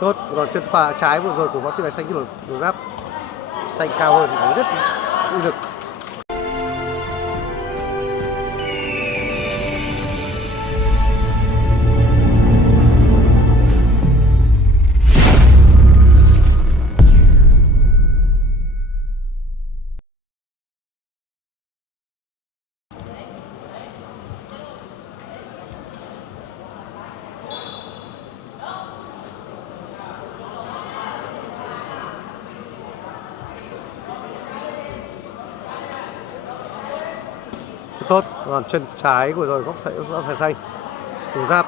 Tốt, còn chân pha trái vừa rồi của võ sĩ này xanh cái đồ giáp xanh cao hơn, đánh rất uy lực. Tốt, còn chân trái vừa rồi góc sải xanh đồ giáp.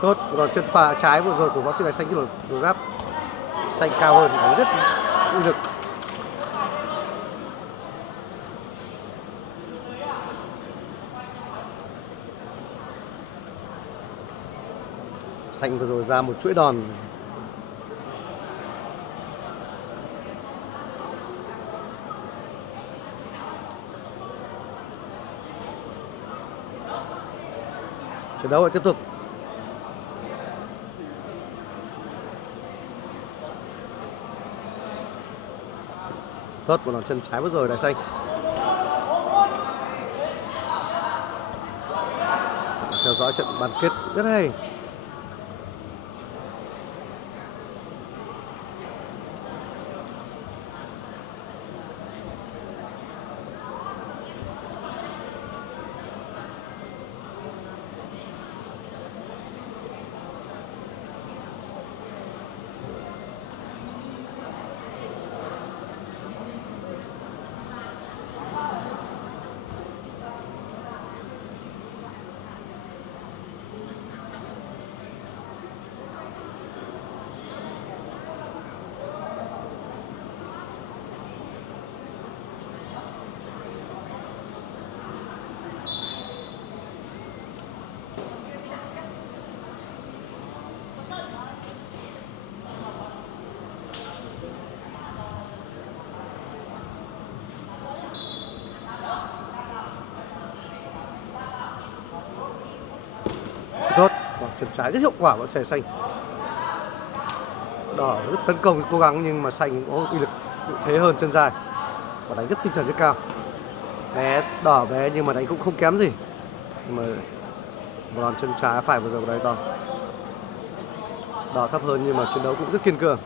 Tốt, còn chân pha trái vừa rồi của võ sĩ này xanh cái đồ giáp xanh cao hơn, đánh rất uy lực. Xanh vừa rồi ra một chuỗi đòn. Trận đấu lại tiếp tục. Tốt, một đòn chân trái vừa rồi đài xanh. Theo dõi trận bán kết rất hay. Tốt, chân trái rất hiệu quả của xẻ xanh. Đỏ rất tấn công cố gắng nhưng mà xanh có uy lực thế hơn, chân dài và đánh rất tinh thần rất cao. Bé đỏ bé nhưng mà đánh cũng không kém gì. Nhưng mà một đòn chân trái phải vừa rồi của đấy to. Đỏ thấp hơn nhưng mà chiến đấu cũng rất kiên cường.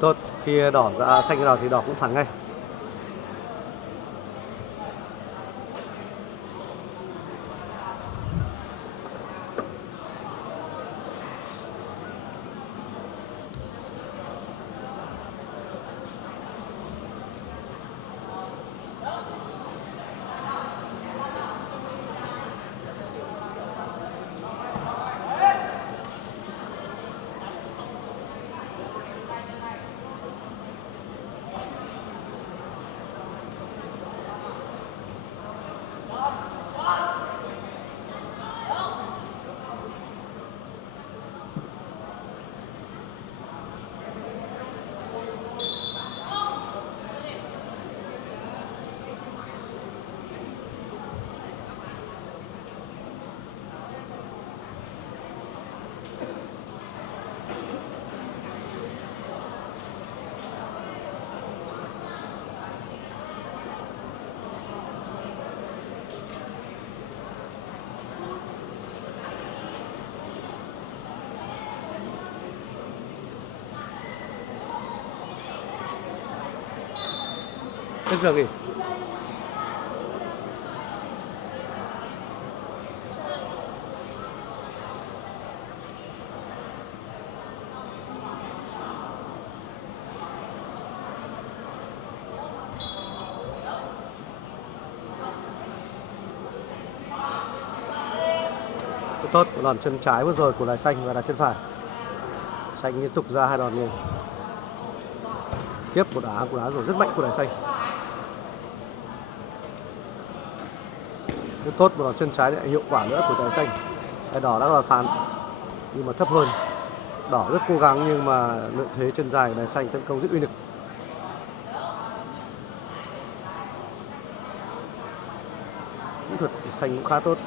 Tốt, khi đỏ ra xanh vào thì đỏ cũng phản ngay. Hết giờ nghỉ. Tốt, một đòn chân trái vừa rồi của Đài Xanh và đá chân phải. Xanh liên tục ra 2 đòn liền. Tiếp một đá rồi rất mạnh của Đài Xanh. Rất tốt, một đòn chân trái lại hiệu quả nữa của Đài Xanh. Đài đỏ đã là phán nhưng mà thấp hơn. Đỏ rất cố gắng nhưng mà lợi thế chân dài của Đài Xanh tấn công rất uy lực. Kỹ thuật của Xanh cũng khá tốt.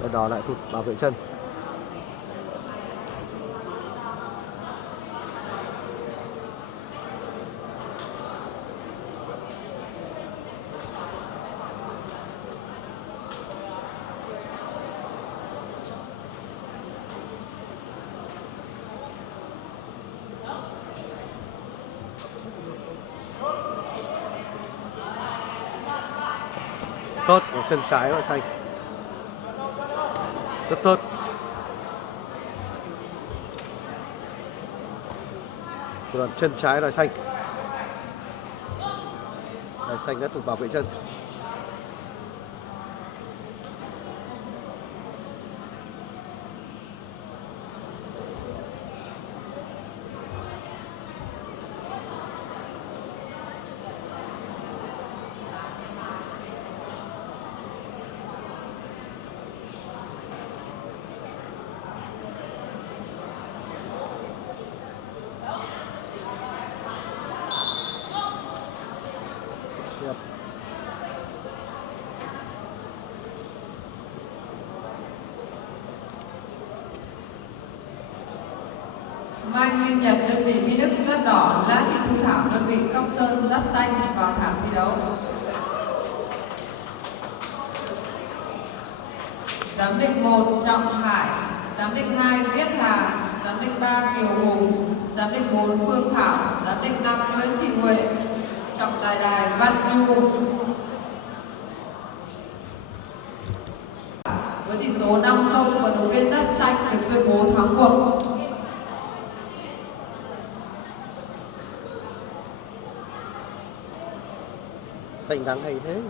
Đài đỏ lại thụt bảo vệ chân. Tốt, một chân trái của Xanh. Rất tốt. Một đòn chân trái Đài Xanh. Đài Xanh đã tụt bảo vệ chân. Yep. Mai Nguyên Nhật đơn vị Mỹ Đức rất đỏ, Lã Thị Thu Thảo đơn vị Sóc Sơn rất xanh vào thảm thi đấu. Giám định 1 Trọng Hải, giám định 2 Viết Hà, giám định 3 Kiều Hùng, giám định 4 Phương Thảo, giám định 5 Nguyễn Thị Huệ, trọng tài đài Văn Nhu. Với tỷ số 5-0, vận động viên rất xanh được tuyên bố thắng cuộc. Xanh thắng hay thế.